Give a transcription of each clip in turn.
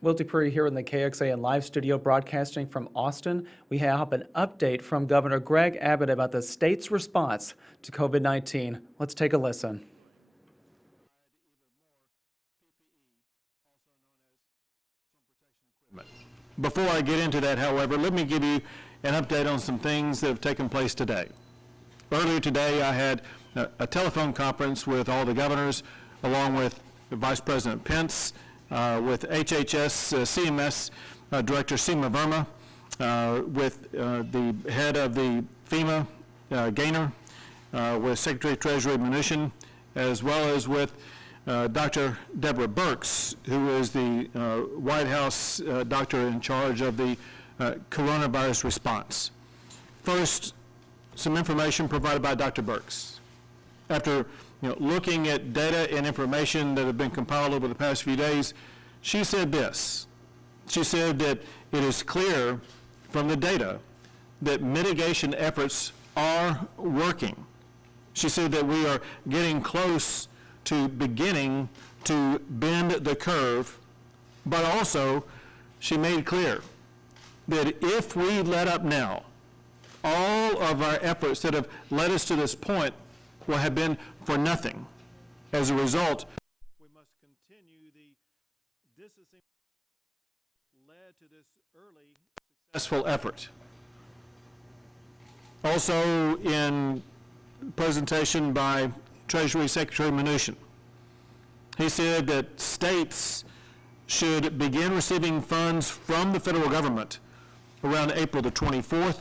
Will Dupree here in the KXAN live studio broadcasting from Austin. We have an update from Governor Greg Abbott about the state's response to COVID-19. Let's take a listen. Before I get into that, however, let me give you an update on some things that have taken place today. Earlier today, I had a telephone conference with all the governors, along with Vice President Pence, with HHS CMS Director Seema Verma, with the head of the FEMA, Gaynor, with Secretary of Treasury Mnuchin, as well as with Dr. Deborah Birx, who is the White House doctor in charge of the coronavirus response. First, some information provided by Dr. Birx. After looking at data and information that have been compiled over the past few days, she said this. She said that it is clear from the data that mitigation efforts are working. She said that we are getting close to beginning to bend the curve, but also she made clear that if we let up now, all of our efforts that have led us to this point will have been for nothing. As a result, we must continue the distancing led to this early successful effort. Also in presentation by Treasury Secretary Mnuchin, he said that states should begin receiving funds from the federal government around April the 24th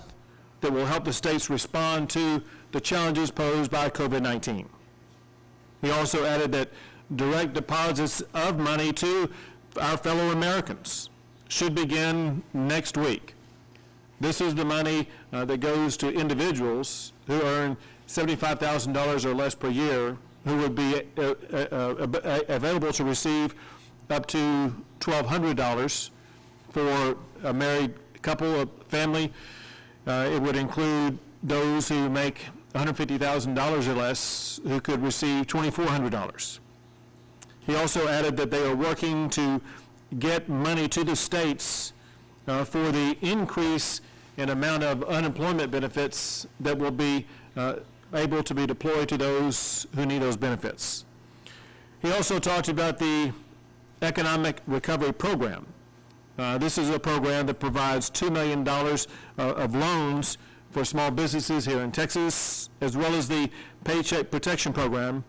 that will help the states respond to the challenges posed by COVID-19. He also added that direct deposits of money to our fellow Americans should begin next week. This is the money that goes to individuals who earn $75,000 or less per year, who would be available to receive up to $1,200 for a married couple, a family. It would include those who make $150,000 or less, who could receive $2,400. He also added that they are working to get money to the states for the increase in amount of unemployment benefits that will be able to be deployed to those who need those benefits. He also talked about the Economic Recovery Program. This is a program that provides $2 million of loans for small businesses here in Texas, as well as the Paycheck Protection Program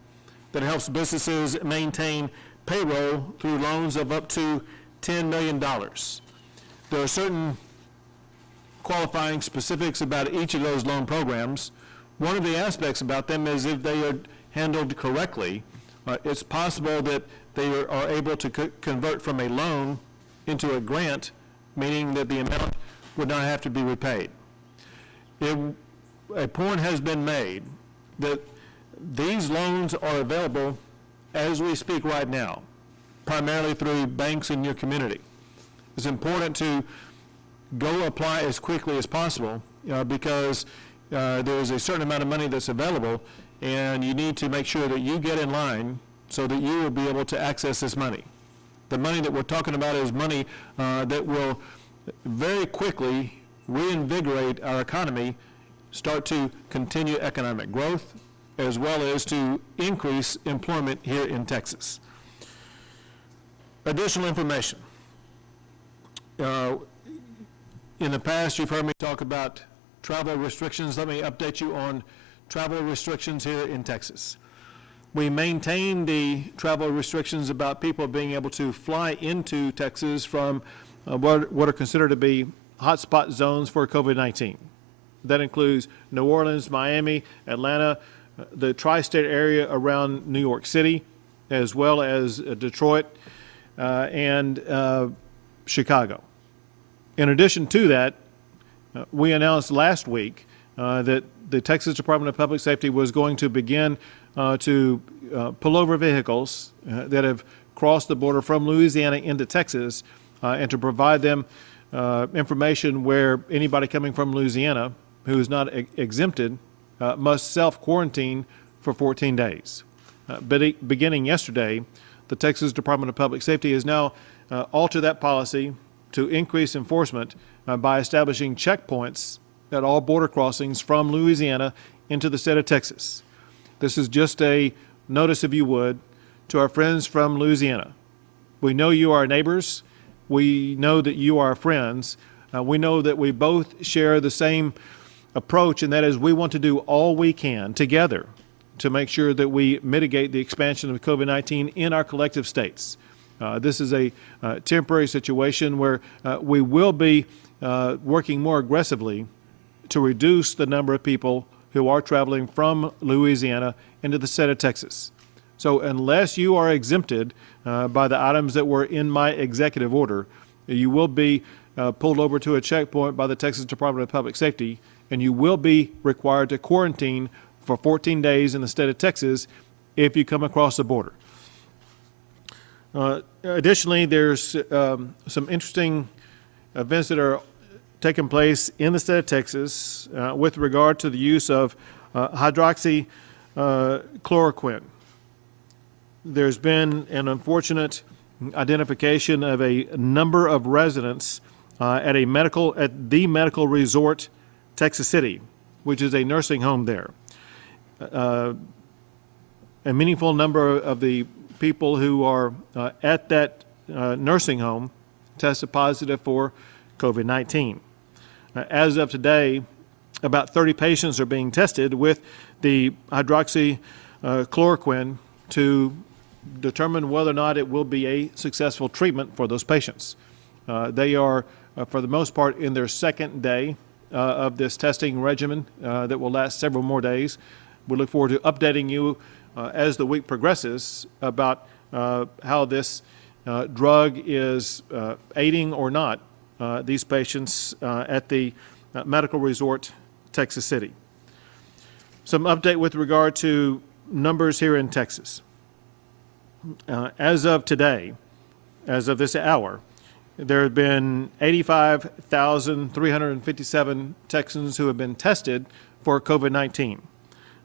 that helps businesses maintain payroll through loans of up to $10 million. There are certain qualifying specifics about each of those loan programs. One of the aspects about them is if they are handled correctly, it's possible that they are able to convert from a loan into a grant, meaning that the amount would not have to be repaid. A point has been made that these loans are available as we speak right now, primarily through banks in your community. It's important to go apply as quickly as possible because there is a certain amount of money that's available, and you need to make sure that you get in line so that you will be able to access this money. The money that we're talking about is money that will very quickly reinvigorate our economy, start to continue economic growth, as well as to increase employment here in Texas. Additional information. In the past, you've heard me talk about travel restrictions. Let me update you on travel restrictions here in Texas. We maintain the travel restrictions about people being able to fly into Texas from what are considered to be hotspot zones for COVID-19. That includes New Orleans, Miami, Atlanta, the tri-state area around New York City, as well as Detroit and Chicago. In addition to that, we announced last week that the Texas Department of Public Safety was going to begin to pull over vehicles that have crossed the border from Louisiana into Texas and to provide them information where anybody coming from Louisiana who is not exempted must self-quarantine for 14 days. Beginning yesterday, the Texas Department of Public Safety has now altered that policy to increase enforcement by establishing checkpoints at all border crossings from Louisiana into the state of Texas. This is just a notice, if you would, to our friends from Louisiana. We know you are neighbors. We know that you are friends. We know that we both share the same approach, and that is we want to do all we can together to make sure that we mitigate the expansion of COVID-19 in our collective states. This is a temporary situation where we will be working more aggressively to reduce the number of people who are traveling from Louisiana into the state of Texas. So unless you are exempted by the items that were in my executive order, you will be pulled over to a checkpoint by the Texas Department of Public Safety, and you will be required to quarantine for 14 days in the state of Texas if you come across the border. Additionally, there's some interesting events that are taking place in the state of Texas with regard to the use of hydroxychloroquine. There's been an unfortunate identification of a number of residents at the medical resort Texas City, which is a nursing home there. A meaningful number of the people who are at that nursing home tested positive for COVID-19. As of today, about 30 patients are being tested with the hydroxychloroquine to determine whether or not it will be a successful treatment for those patients. They are, for the most part, in their second day of this testing regimen that will last several more days. We look forward to updating you as the week progresses about how this drug is aiding or not these patients at the medical resort Texas City. Some update with regard to numbers here in Texas. As of today, as of this hour, there have been 85,357 Texans who have been tested for COVID-19.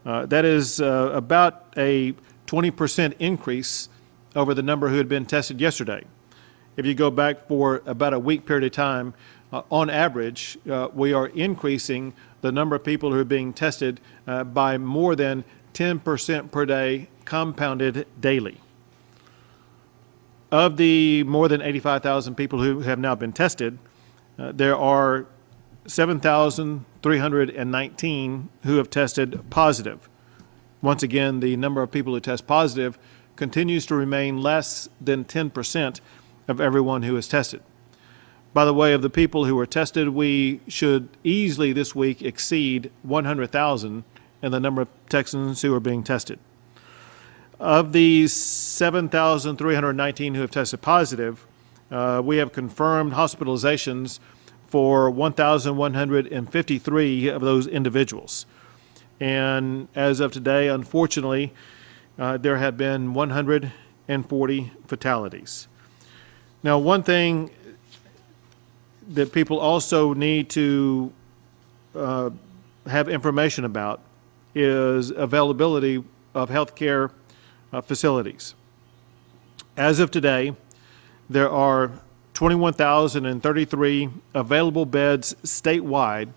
That is about a 20% increase over the number who had been tested yesterday. If you go back for about a week period of time, on average, we are increasing the number of people who are being tested by more than 10% per day, compounded daily. Of the more than 85,000 people who have now been tested, there are 7,319 who have tested positive. Once again, the number of people who test positive continues to remain less than 10% of everyone who is tested. By the way, of the people who are tested, we should easily this week exceed 100,000 in the number of Texans who are being tested. Of the 7,319 who have tested positive, we have confirmed hospitalizations for 1,153 of those individuals. And as of today, unfortunately, there have been 140 fatalities. Now, one thing that people also need to have information about is availability of health care facilities. As of today, there are 21,033 available beds statewide,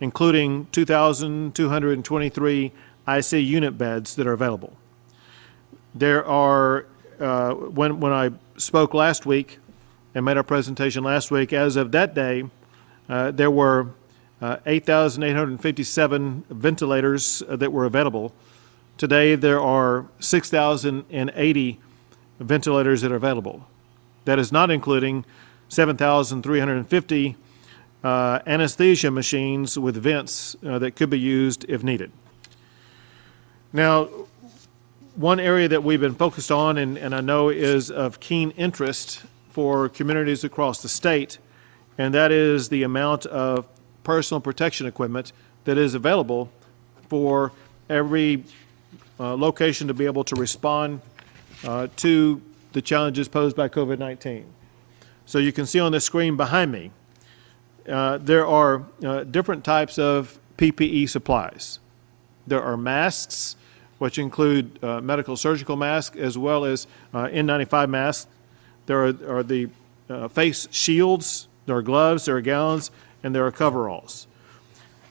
including 2,223 IC unit beds that are available. There are, when I spoke last week and made our presentation last week, as of that day, there were 8,857 ventilators that were available. Today, there are 6,080 ventilators that are available. That is not including 7,350 anesthesia machines with vents that could be used if needed. Now, one area that we've been focused on and I know is of keen interest for communities across the state, and that is the amount of personal protection equipment that is available for every location to be able to respond to the challenges posed by COVID-19. So you can see on the screen behind me, there are different types of PPE supplies. There are masks, which include medical surgical masks as well as N95 masks. There are the face shields, there are gloves, there are gowns, and there are coveralls.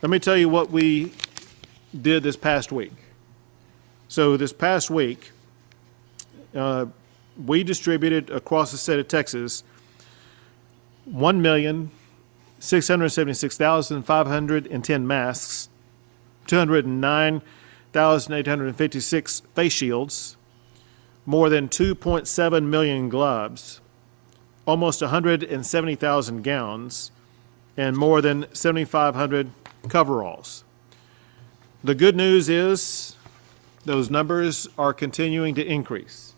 Let me tell you what we did this past week. So this past week, we distributed across the state of Texas 1,676,510 masks, 209,856 face shields, more than 2.7 million gloves, almost 170,000 gowns, and more than 7,500 coveralls. The good news is those numbers are continuing to increase.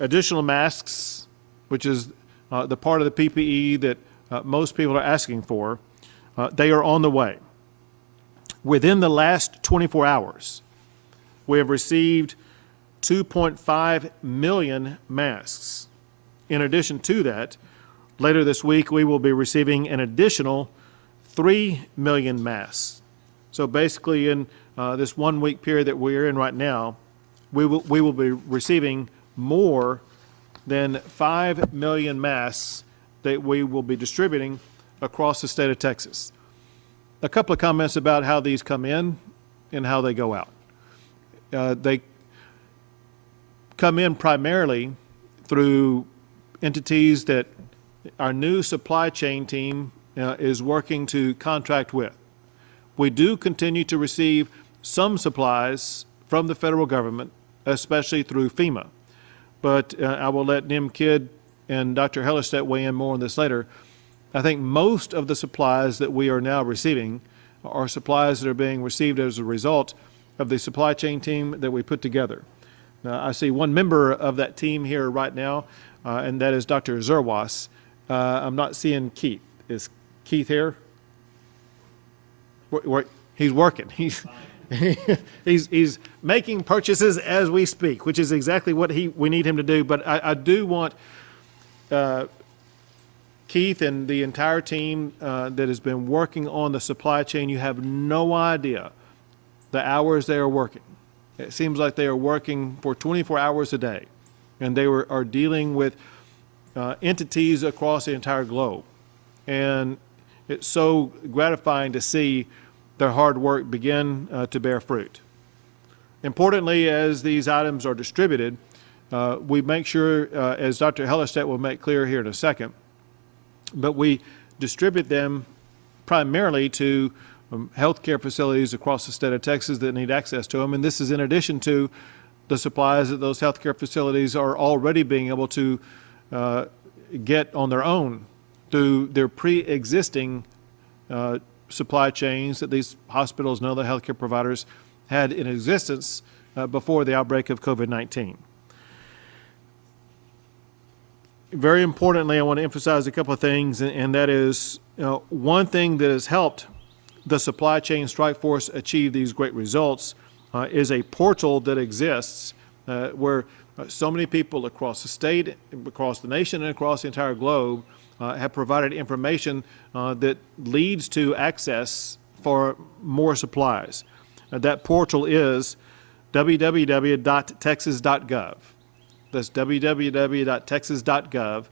Additional masks, which is the part of the PPE that most people are asking for, they are on the way. Within the last 24 hours, we have received 2.5 million masks. In addition to that, later this week, we will be receiving an additional 3 million masks. So basically, in this 1 week period that we're in right now, we will be receiving more than 5 million masks that we will be distributing across the state of Texas. A couple of comments about how these come in and how they go out. They come in primarily through entities that our new supply chain team is working to contract with. We do continue to receive some supplies from the federal government, especially through FEMA. But I will let Nim Kidd and Dr. Hellerstedt weigh in more on this later. I think most of the supplies that we are now receiving are supplies that are being received as a result of the supply chain team that we put together. Now, I see one member of that team here right now, and that is Dr. Zerwas. I'm not seeing Keith. Is Keith here? He's working. He's making purchases as we speak, which is exactly what we need him to do. But I do want Keith and the entire team that has been working on the supply chain, you have no idea the hours they are working. It seems like they are working for 24 hours a day, and they are dealing with entities across the entire globe. And it's so gratifying to see their hard work begin to bear fruit. Importantly, as these items are distributed, we make sure, as Dr. Hellerstedt will make clear here in a second, but we distribute them primarily to healthcare facilities across the state of Texas that need access to them. And this is in addition to the supplies that those healthcare facilities are already being able to get on their own through their pre-existing supply chains that these hospitals and other healthcare providers had in existence before the outbreak of COVID-19. Very importantly, I want to emphasize a couple of things, and that is one thing that has helped the supply chain strike force achieve these great results is a portal that exists where so many people across the state, across the nation, and across the entire globe have provided information that leads to access for more supplies. That portal is www.texas.gov. That's www.texas.gov.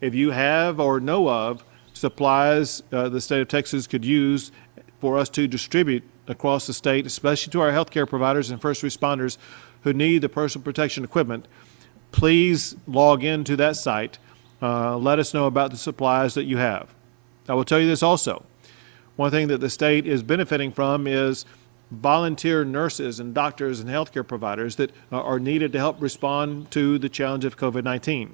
If you have or know of supplies the state of Texas could use for us to distribute across the state, especially to our healthcare providers and first responders who need the personal protection equipment, please log into that site. Let us know about the supplies that you have. I will tell you this also. One thing that the state is benefiting from is volunteer nurses and doctors and healthcare providers that are needed to help respond to the challenge of COVID-19.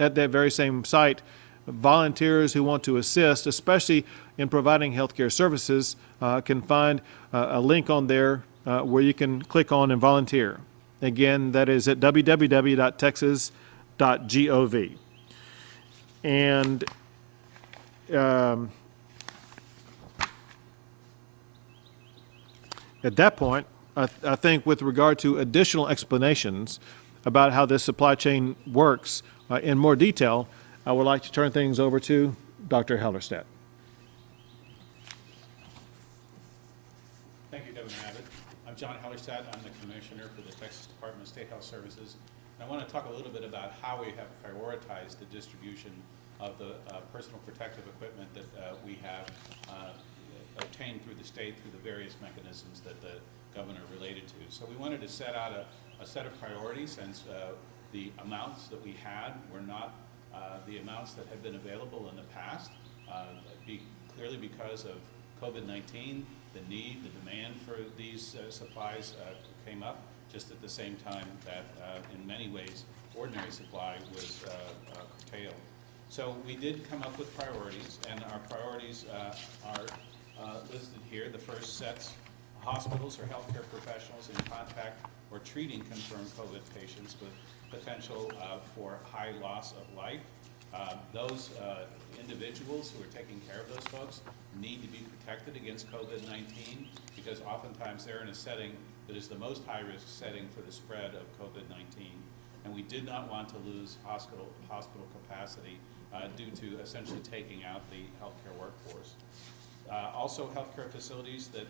At that very same site, volunteers who want to assist, especially in providing healthcare services, can find a link on there where you can click on and volunteer. Again, that is at www.texas.gov. And at that point, I think with regard to additional explanations about how this supply chain works in more detail, I would like to turn things over to Dr. Hellerstedt. Thank you, Governor Abbott. I'm John Hellerstedt, Morissette. I'm the Commissioner for the Texas Department of State Health Services. I want to talk a little bit about how we have prioritized the distribution of the personal protective equipment that we have obtained through the state through the various mechanisms that the governor related to. So we wanted to set out a set of priorities, since the amounts that we had were not the amounts that had been available in the past, clearly because of COVID-19, the need, the demand for these supplies came up just at the same time that in many ways ordinary supply was curtailed. So we did come up with priorities, and our priorities are listed here. The first sets hospitals or healthcare professionals in contact or treating confirmed COVID patients with potential for high loss of life. Those individuals who are taking care of those folks need to be protected against COVID-19, because oftentimes they're in a setting that is the most high-risk setting for the spread of COVID-19. And we did not want to lose hospital capacity due to essentially taking out the healthcare workforce. Also healthcare facilities that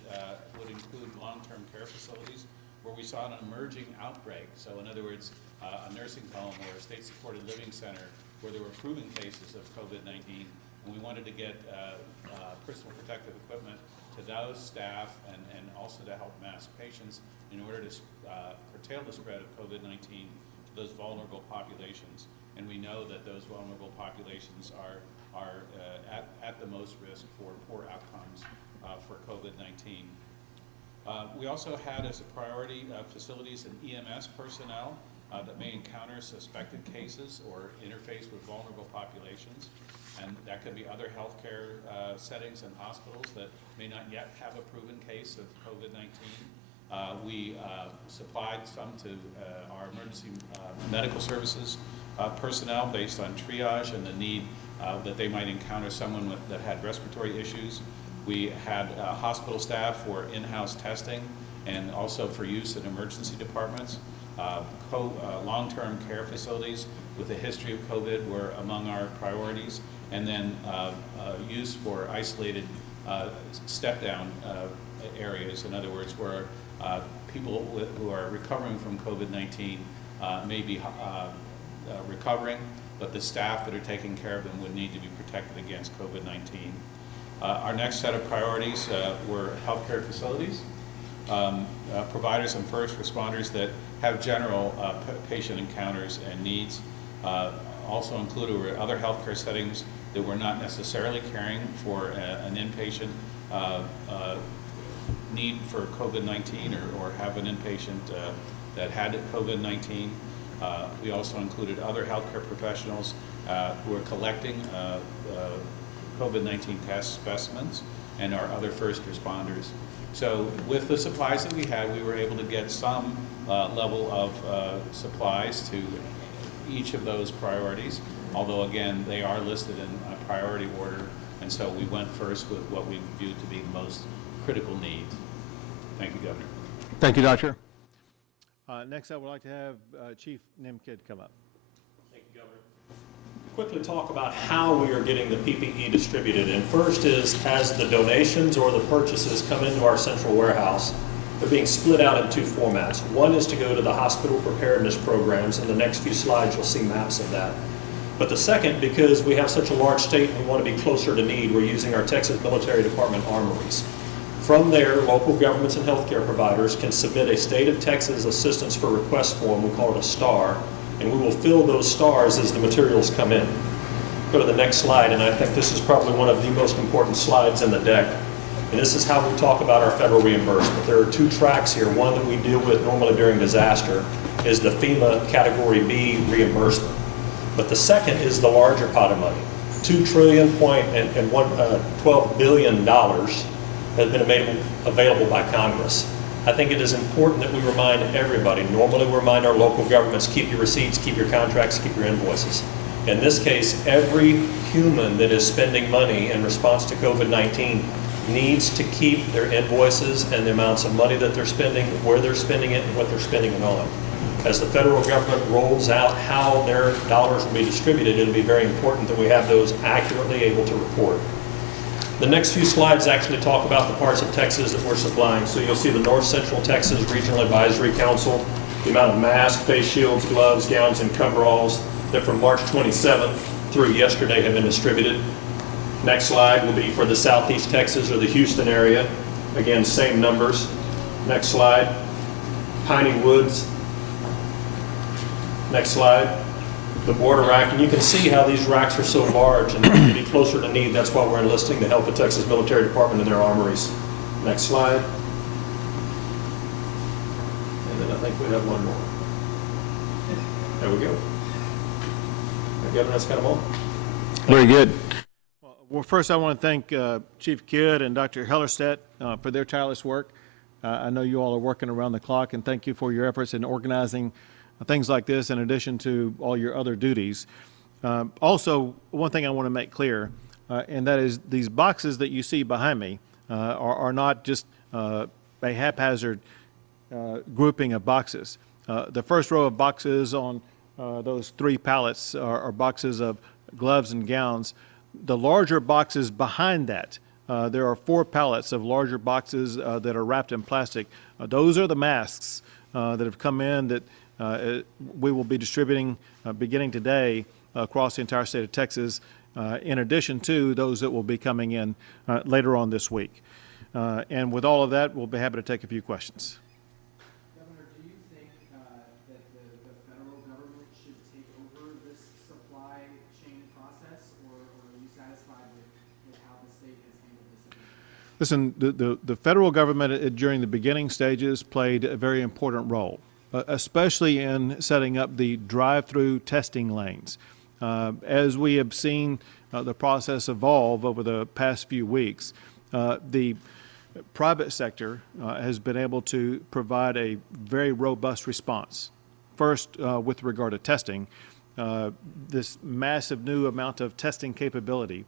would include long-term care facilities where we saw an emerging outbreak. So in other words, a nursing home or a state-supported living center where there were proven cases of COVID-19, and we wanted to get personal protective equipment to those staff and also to help mask patients in order to curtail the spread of COVID-19 to those vulnerable populations. And we know that those vulnerable populations are at the most risk for poor outcomes for COVID-19. We also had as a priority facilities and EMS personnel that may encounter suspected cases or interface with vulnerable populations. And that could be other healthcare settings and hospitals that may not yet have a proven case of COVID-19. We supplied some to our emergency medical services personnel based on triage and the need that they might encounter someone that had respiratory issues. We had hospital staff for in-house testing and also for use in emergency departments. Long-term care facilities with a history of COVID were among our priorities, and then use for isolated step-down areas. In other words, where people who are recovering from COVID-19 may be recovering, but the staff that are taking care of them would need to be protected against COVID-19. Our next set of priorities were healthcare facilities, providers and first responders that have general patient encounters and needs. Also included other healthcare settings that were not necessarily caring for an inpatient need for COVID-19 or have an inpatient that had COVID-19. We also included other healthcare professionals who are collecting COVID-19 test specimens and our other first responders. So with the supplies that we had, we were able to get some level of supplies to each of those priorities, although again, they are listed in a priority order, and so we went first with what we viewed to be the most critical needs. Thank you, Governor. Thank you, Doctor. Next, I would like to have Chief Mnuchin come up. Thank you, Governor. Quickly talk about how we are getting the PPE distributed. And first is, as the donations or the purchases come into our central warehouse, they're being split out in two formats. One is to go to the hospital preparedness programs. In the next few slides, you'll see maps of that. But the second, because we have such a large state and we want to be closer to need, we're using our Texas Military Department armories. From there, local governments and healthcare providers can submit a State of Texas Assistance for Request form, we call it a STAR, and we will fill those stars as the materials come in. Go to the next slide, and I think this is probably one of the most important slides in the deck. And this is how we talk about our federal reimbursement. There are two tracks here. One that we deal with normally during disaster is the FEMA Category B reimbursement. But the second is the larger pot of money. $2 billion has been available by Congress. I think it is important that we remind everybody, normally we remind our local governments, keep your receipts, keep your contracts, keep your invoices. In this case, every human that is spending money in response to COVID-19 needs to keep their invoices and the amounts of money that they're spending, where they're spending it, and what they're spending it on. As the federal government rolls out how their dollars will be distributed, it'll be very important that we have those accurately able to report. The next few slides actually talk about the parts of Texas that we're supplying. So you'll see the North Central Texas Regional Advisory Council, the amount of masks, face shields, gloves, gowns, and coveralls that from March 27th through yesterday have been distributed. Next slide will be for the Southeast Texas or the Houston area. Again, same numbers. Next slide. Piney Woods. Next slide. The border rack, and you can see how these racks are so large and to be closer to need. That's why we're enlisting the help of Texas Military Department and their armories. Next slide. And then I think we have one more. There we go. Governor, that's kind of all. Very good. Well, first I want to thank Chief Kidd and Dr. Hellerstedt for their tireless work. I know you all are working around the clock, and thank you for your efforts in organizing things like this in addition to all your other duties. Also, one thing I want to make clear, and that is these boxes that you see behind me are not just a haphazard grouping of boxes. The first row of boxes on those 3 pallets are boxes of gloves and gowns. The larger boxes behind that, there are 4 pallets of larger boxes that are wrapped in plastic. Those are the masks that have come in that we will be distributing beginning today across the entire state of Texas, in addition to those that will be coming in later on this week. And with all of that, we'll be happy to take a few questions. Governor, do you think that the federal government should take over this supply chain process, or are you satisfied with how the state has handled this? Listen, the federal government during the beginning stages played a very important role, especially in setting up the drive-through testing lanes. As we have seen the process evolve over the past few weeks, the private sector has been able to provide a very robust response. First, with regard to testing, this massive new amount of testing capability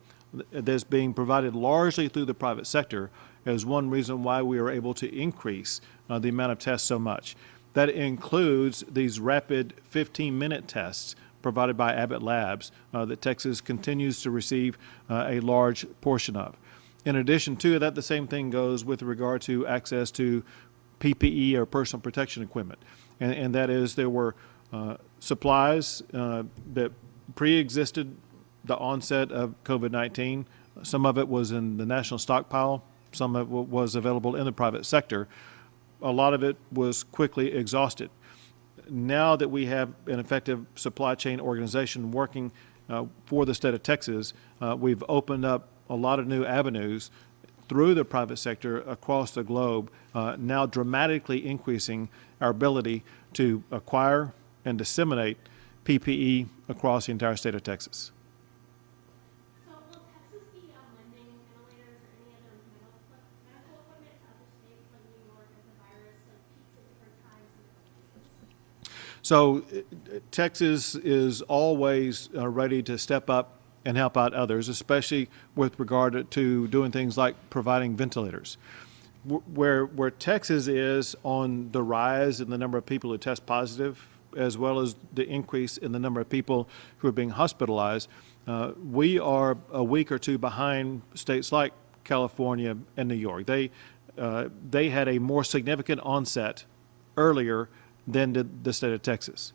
that's being provided largely through the private sector is one reason why we are able to increase the amount of tests so much. That includes these rapid 15-minute tests provided by Abbott Labs that Texas continues to receive a large portion of. In addition to that, the same thing goes with regard to access to PPE or personal protection equipment. And that is, there were supplies that pre-existed the onset of COVID-19. Some of it was in the national stockpile. Some of it was available in the private sector. A lot of it was quickly exhausted. Now that we have an effective supply chain organization working for the state of Texas, we've opened up a lot of new avenues through the private sector across the globe, now dramatically increasing our ability to acquire and disseminate PPE across the entire state of Texas. So will Texas be lending ventilators or any other medical equipment to other states like New York as the virus peaks at different times in different places? So Texas is always ready to step up and help out others, especially with regard to doing things like providing ventilators. Where Texas is on the rise in the number of people who test positive, as well as the increase in the number of people who are being hospitalized, we are a week or two behind states like California and New York. They had a more significant onset earlier than did the state of Texas.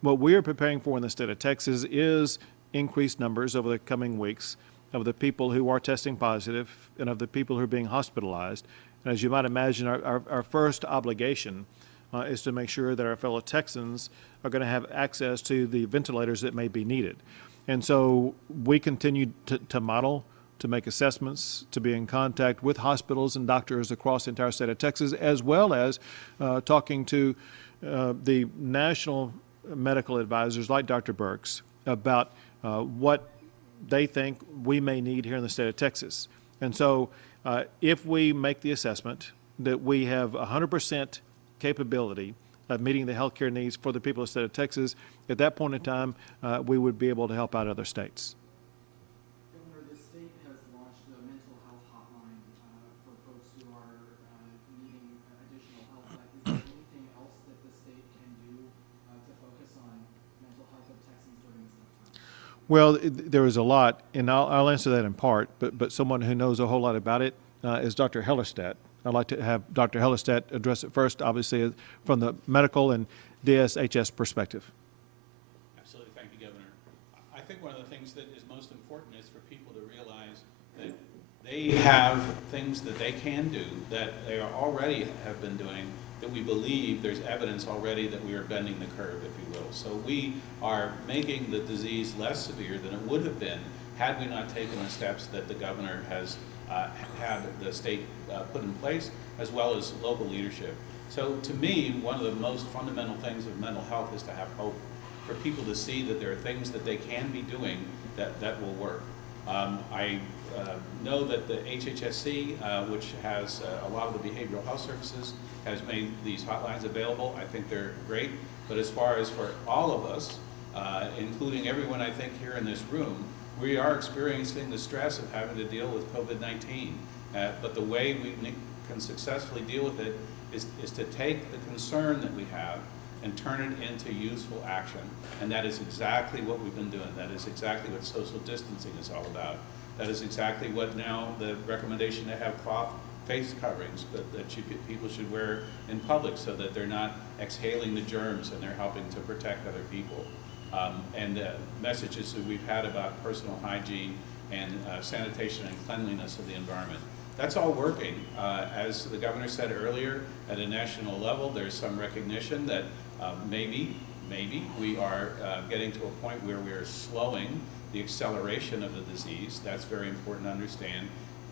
What we are preparing for in the state of Texas is increased numbers over the coming weeks of the people who are testing positive and of the people who are being hospitalized. And as you might imagine, our first obligation is to make sure that our fellow Texans are going to have access to the ventilators that may be needed. And so we continue to model, to make assessments, to be in contact with hospitals and doctors across the entire state of Texas, as well as talking to the national medical advisors like Dr. Birx about what they think we may need here in the state of Texas. And so if we make the assessment that we have 100% capability of meeting the healthcare needs for the people of the state of Texas, at that point in time, we would be able to help out other states. Governor, the state has launched a mental health hotline for folks who are needing additional help. Is there anything else that the state can do to focus on mental health of Texans during this tough time? Well, there was a lot, and I'll answer that in part, but someone who knows a whole lot about it is Dr. Hellerstedt. I'd like to have Dr. Hellerstedt address it first, obviously, from the medical and DSHS perspective. Absolutely. Thank you, Governor. I think one of the things that is most important is for people to realize that they have things that they can do, that they are already have been doing, that we believe there's evidence already that we are bending the curve, if you will. So we are making the disease less severe than it would have been had we not taken the steps that the governor has had the state put in place, as well as local leadership. So to me, one of the most fundamental things of mental health is to have hope, for people to see that there are things that they can be doing that will work. I know that the HHSC, which has a lot of the behavioral health services, has made these hotlines available. I think they're great, but as far as for all of us, including everyone I think here in this room, we are experiencing the stress of having to deal with COVID-19. But the way we can successfully deal with it is to take the concern that we have and turn it into useful action. And that is exactly what we've been doing. That is exactly what social distancing is all about. That is exactly what now the recommendation to have cloth face coverings that people should wear in public so that they're not exhaling the germs and they're helping to protect other people. And the messages that we've had about personal hygiene and sanitation and cleanliness of the environment. That's all working. As the governor said earlier, at a national level, there's some recognition that maybe we are getting to a point where we are slowing the acceleration of the disease. That's very important to understand.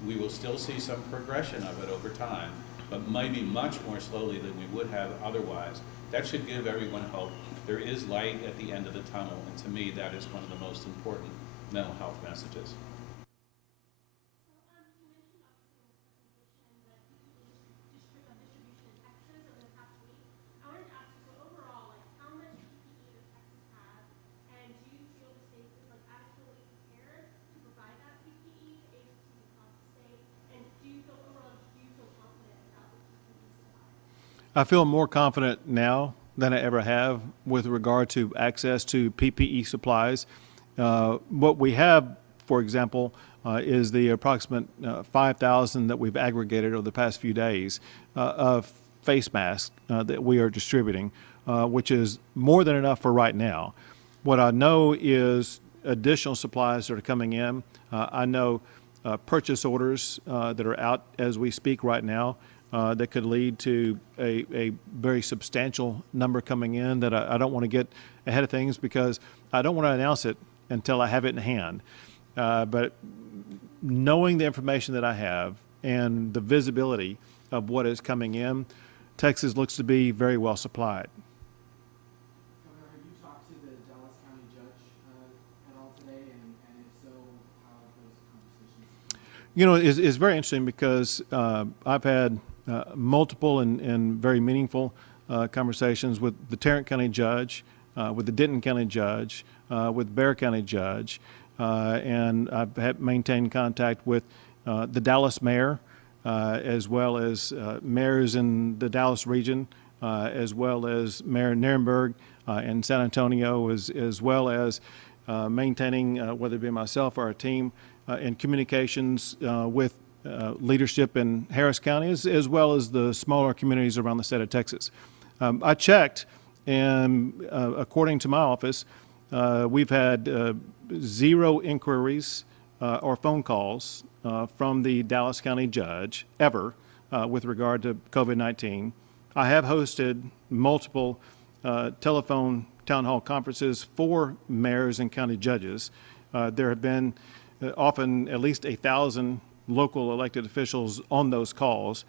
We will still see some progression of it over time, but maybe much more slowly than we would have otherwise. That should give everyone hope. There is light at the end of the tunnel, and to me, that is one of the most important mental health messages. I feel more confident now than I ever have with regard to access to PPE supplies. What we have, for example, is the approximate 5,000 that we've aggregated over the past few days of face masks that we are distributing, which is more than enough for right now. What I know is additional supplies that are coming in. I know purchase orders that are out as we speak right now that could lead to a very substantial number coming in that I don't want to get ahead of things because I don't want to announce it until I have it in hand. But knowing the information that I have and the visibility of what is coming in, Texas looks to be very well supplied. Governor, have you talked to the Dallas County judge at all today? And if so, how have those conversations? You know, it's very interesting because I've had multiple and very meaningful conversations with the Tarrant County judge, with the Denton County judge, with Bexar County judge, and I've maintained contact with the Dallas mayor, as well as mayors in the Dallas region, as well as Mayor Nirenberg in San Antonio, as well as maintaining, whether it be myself or our team, in communications with leadership in Harris County, as well as the smaller communities around the state of Texas. I checked, and according to my office, we've had 0 inquiries or phone calls from the Dallas County judge ever with regard to COVID-19. I have hosted multiple telephone town hall conferences for mayors and county judges. There have been often at least 1,000 local elected officials on those calls.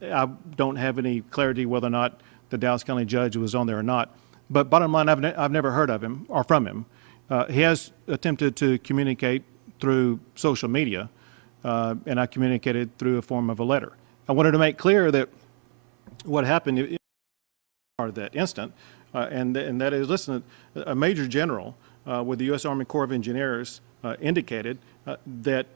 I don't have any clarity whether or not the Dallas County judge was on there or not. But bottom line, I've never heard of him or from him. He has attempted to communicate through social media, and I communicated through a form of a letter. I wanted to make clear that what happened in that instant, and that is, listen, a major general with the U.S. Army Corps of Engineers indicated that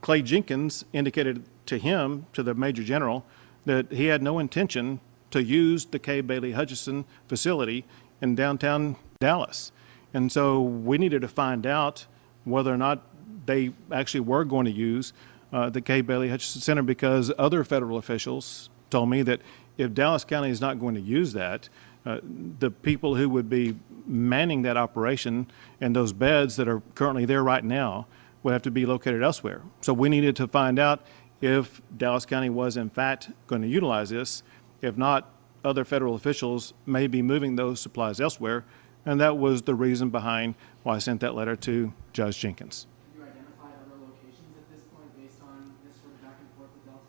Clay Jenkins indicated to him, to the Major General, that he had no intention to use the Kay Bailey Hutchison facility in downtown Dallas. And so we needed to find out whether or not they actually were going to use the Kay Bailey Hutchinson Center, because other federal officials told me that if Dallas County is not going to use that, the people who would be manning that operation and those beds that are currently there right now would have to be located elsewhere. So we needed to find out if Dallas County was in fact going to utilize this. If not, other federal officials may be moving those supplies elsewhere, and that was the reason behind why I sent that letter to Judge Jenkins. Have you identified other locations at this point based on this sort of back and forth with Dallas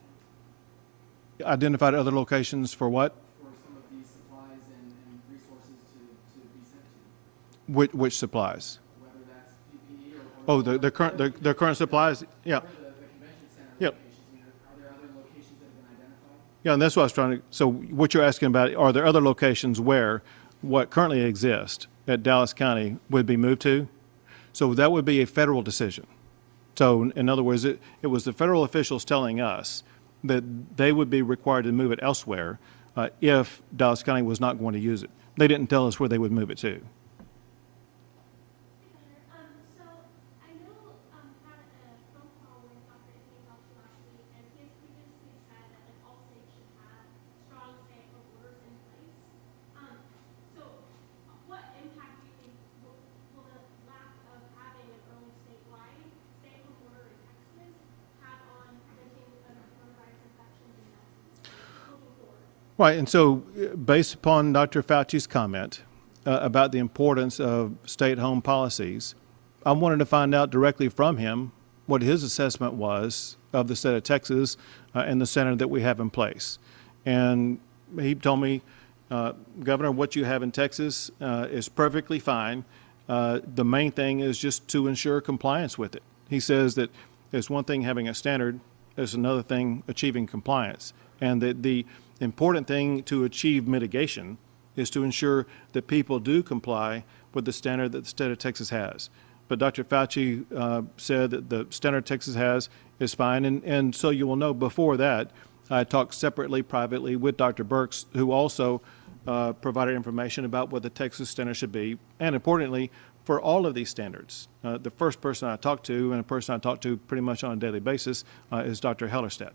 County? Identified other locations for what? For some of these supplies and resources to be sent to, Which supplies? whether that's PPE or. Oh, the current supplies? Yeah. The convention center Yep. locations, I mean, are there other locations that have been identified? Yeah, and that's what I was trying to, so what you're asking about, are there other locations where what currently exists at Dallas County would be moved to? So that would be a federal decision. So in other words, it was the federal officials telling us that they would be required to move it elsewhere if Dallas County was not going to use it. They didn't tell us where they would move it to. So I know had a phone call with Dr. Anthony Fauci last week, and he has previously said that like all states should have strong stay-at-home orders in place. So what impact do you think will the lack of having an early statewide stay-at-home order in Texas have on preventing coronavirus infections in Texas looking forward? Right, and so based upon Dr. Fauci's comment about the importance of stay-at-home policies, I wanted to find out directly from him what his assessment was of the state of Texas and the center that we have in place. And he told me, Governor, what you have in Texas is perfectly fine. The main thing is just to ensure compliance with it. He says that it's one thing having a standard, it's another thing achieving compliance. And that the important thing to achieve mitigation is to ensure that people do comply with the standard that the state of Texas has. But Dr. Fauci said that the standard Texas has is fine, and so you will know before that, I talked separately, privately with Dr. Burks, who also provided information about what the Texas standard should be, and importantly, for all of these standards. The first person I talked to, and a person I talk to pretty much on a daily basis, is Dr. Hellerstedt.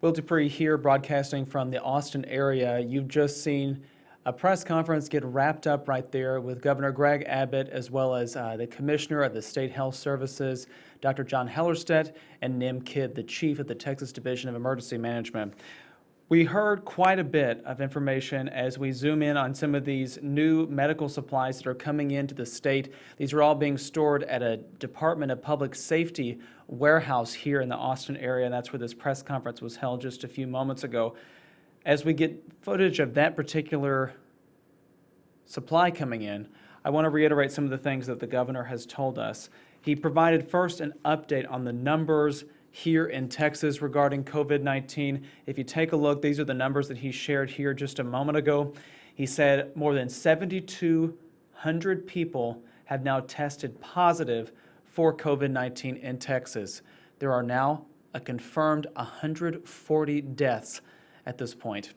Will Dupree here, broadcasting from the Austin area. You've just seen a press conference get wrapped up right there with Governor Greg Abbott, as well as the Commissioner of the State Health Services, Dr. John Hellerstedt, and Nim Kidd, the Chief of the Texas Division of Emergency Management. We heard quite a bit of information as we zoom in on some of these new medical supplies that are coming into the state. These are all being stored at a Department of Public Safety warehouse here in the Austin area, and that's where this press conference was held just a few moments ago. As we get footage of that particular supply coming in, I want to reiterate some of the things that the governor has told us. He provided first an update on the numbers here in Texas regarding COVID-19. If you take a look, these are the numbers that he shared here just a moment ago. He said more than 7,200 people have now tested positive for COVID-19 in Texas. There are now a confirmed 140 deaths at this point.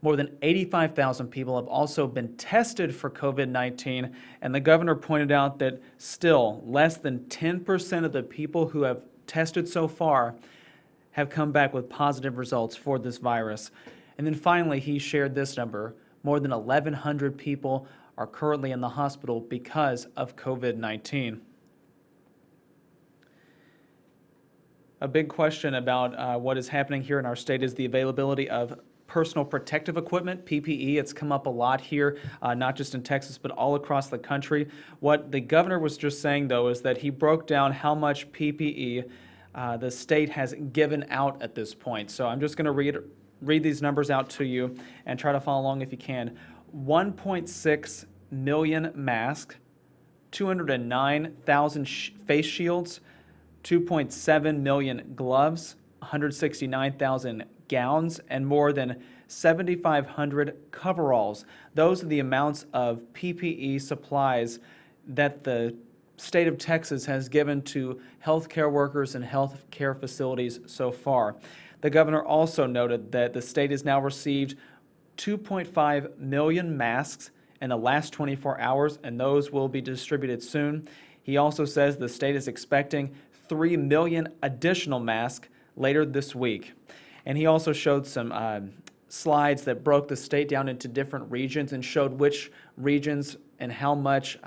More than 85,000 people have also been tested for COVID-19, and the governor pointed out that still less than 10% of the people who have tested so far have come back with positive results for this virus. And then finally, he shared this number. More than 1,100 people are currently in the hospital because of COVID-19. A big question about what is happening here in our state is the availability of personal protective equipment, PPE. It's come up a lot here, not just in Texas, but all across the country. What the governor was just saying, though, is that he broke down how much PPE the state has given out at this point. So I'm just going to read these numbers out to you and try to follow along if you can. 1.6 million masks, 209,000 face shields, 2.7 million gloves, 169,000 gowns, and more than 7,500 coveralls. Those are the amounts of PPE supplies that the state of Texas has given to healthcare workers and healthcare facilities so far. The governor also noted that the state has now received 2.5 million masks in the last 24 hours, and those will be distributed soon. He also says the state is expecting 3 million additional masks later this week. And he also showed some slides that broke the state down into different regions and showed which regions and how much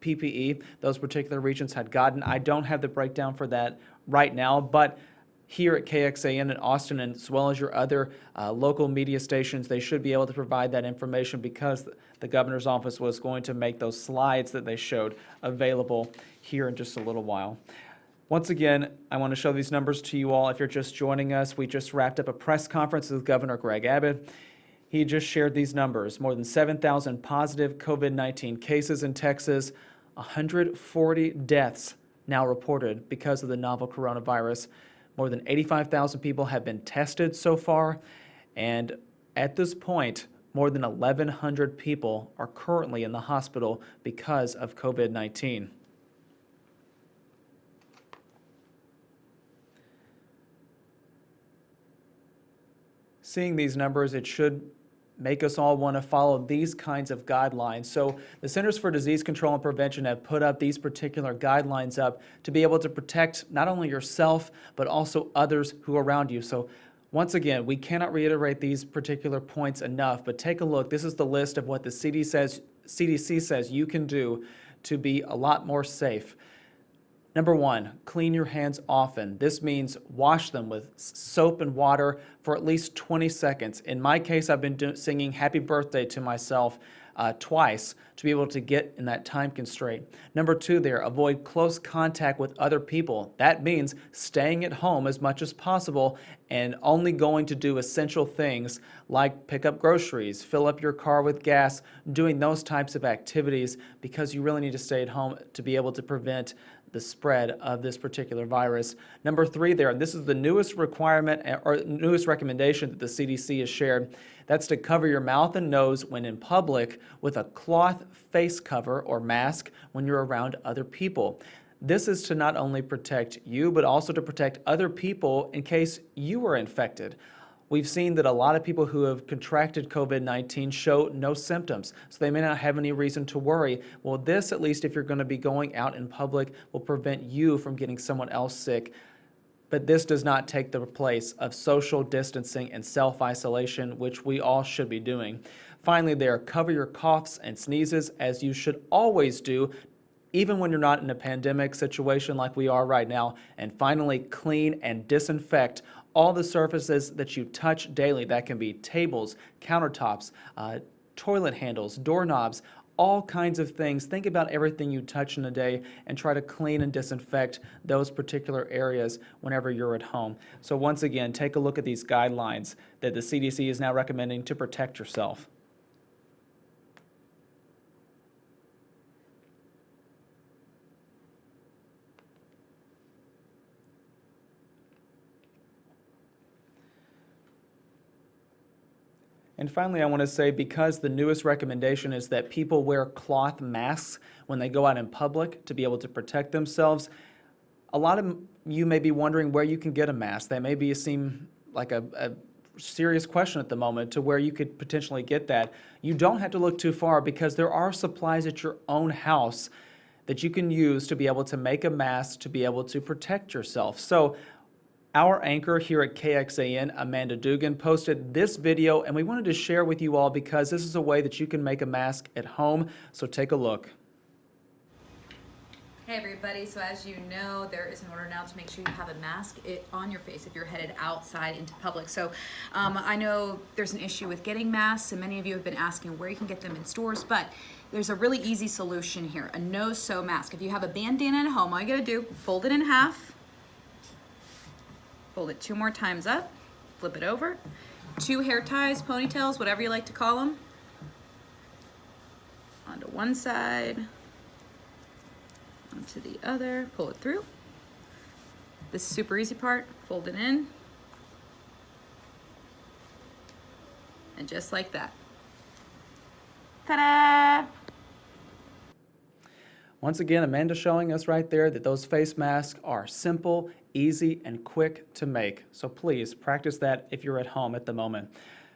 PPE those particular regions had gotten. I don't have the breakdown for that right now, but here at KXAN in Austin, and as well as your other local media stations, they should be able to provide that information because the governor's office was going to make those slides that they showed available here in just a little while. Once again, I want to show these numbers to you all. If you're just joining us, we just wrapped up a press conference with Governor Greg Abbott. He just shared these numbers: more than 7,000 positive COVID-19 cases in Texas, 140 deaths now reported because of the novel coronavirus. More than 85,000 people have been tested so far, and at this point, more than 1,100 people are currently in the hospital because of COVID-19. Seeing these numbers, it should make us all want to follow these kinds of guidelines. So the Centers for Disease Control and Prevention have put up these particular guidelines up to be able to protect not only yourself, but also others who are around you. So once again, we cannot reiterate these particular points enough, but take a look. This is the list of what the CDC says you can do to be a lot more safe. Number 1, clean your hands often. This means wash them with soap and water for at least 20 seconds. In my case, I've been singing happy birthday to myself twice to be able to get in that time constraint. Number 2 there, avoid close contact with other people. That means staying at home as much as possible and only going to do essential things like pick up groceries, fill up your car with gas, doing those types of activities because you really need to stay at home to be able to prevent the spread of this particular virus. Number 3 there, and this is the newest requirement or newest recommendation that the CDC has shared. That's to cover your mouth and nose when in public with a cloth face cover or mask when you're around other people. This is to not only protect you, but also to protect other people in case you are infected. We've seen that a lot of people who have contracted COVID-19 show no symptoms, so they may not have any reason to worry. Well, this, at least if you're going to be going out in public, will prevent you from getting someone else sick. But this does not take the place of social distancing and self-isolation, which we all should be doing. Finally there, cover your coughs and sneezes as you should always do, even when you're not in a pandemic situation like we are right now. And finally, clean and disinfect all the surfaces that you touch daily. That can be tables, countertops, toilet handles, doorknobs, all kinds of things. Think about everything you touch in a day and try to clean and disinfect those particular areas whenever you're at home. So once again, take a look at these guidelines that the CDC is now recommending to protect yourself. And finally, I want to say, because the newest recommendation is that people wear cloth masks when they go out in public to be able to protect themselves, a lot of you may be wondering where you can get a mask. That may seem like a serious question at the moment to where you could potentially get that. You don't have to look too far because there are supplies at your own house that you can use to be able to make a mask to be able to protect yourself. So our anchor here at KXAN, Amanda Dugan, posted this video, and we wanted to share with you all because this is a way that you can make a mask at home. So take a look. Hey everybody, so as you know, there is an order now to make sure you have a mask on your face if you're headed outside into public. So I know there's an issue with getting masks, and many of you have been asking where you can get them in stores, but there's a really easy solution here, a no-sew mask. If you have a bandana at home, all you gotta do, fold it in half, fold it 2 more times up, flip it over, 2 hair ties, ponytails, whatever you like to call them, onto one side, onto the other, pull it through. This super easy part, fold it in, And just like that. Ta-da! Once again, Amanda showing us right there that those face masks are simple, easy, and quick to make. So please practice that if you're at home at the moment.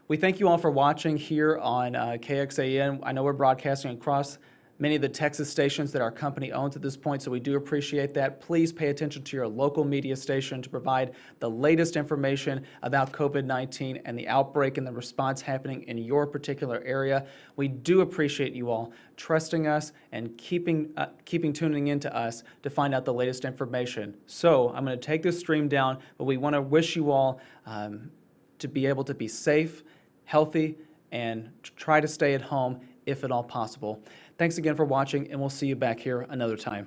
We thank you all for watching here on KXAN. I know we're broadcasting across many of the Texas stations that our company owns at this point, so we do appreciate that. Please pay attention to your local media station to provide the latest information about COVID-19 and the outbreak and the response happening in your particular area. We do appreciate you all trusting us and keeping tuning into us to find out the latest information. So I'm going to take this stream down, but we want to wish you all to be able to be safe, healthy, and try to stay at home if at all possible. Thanks again for watching, and we'll see you back here another time.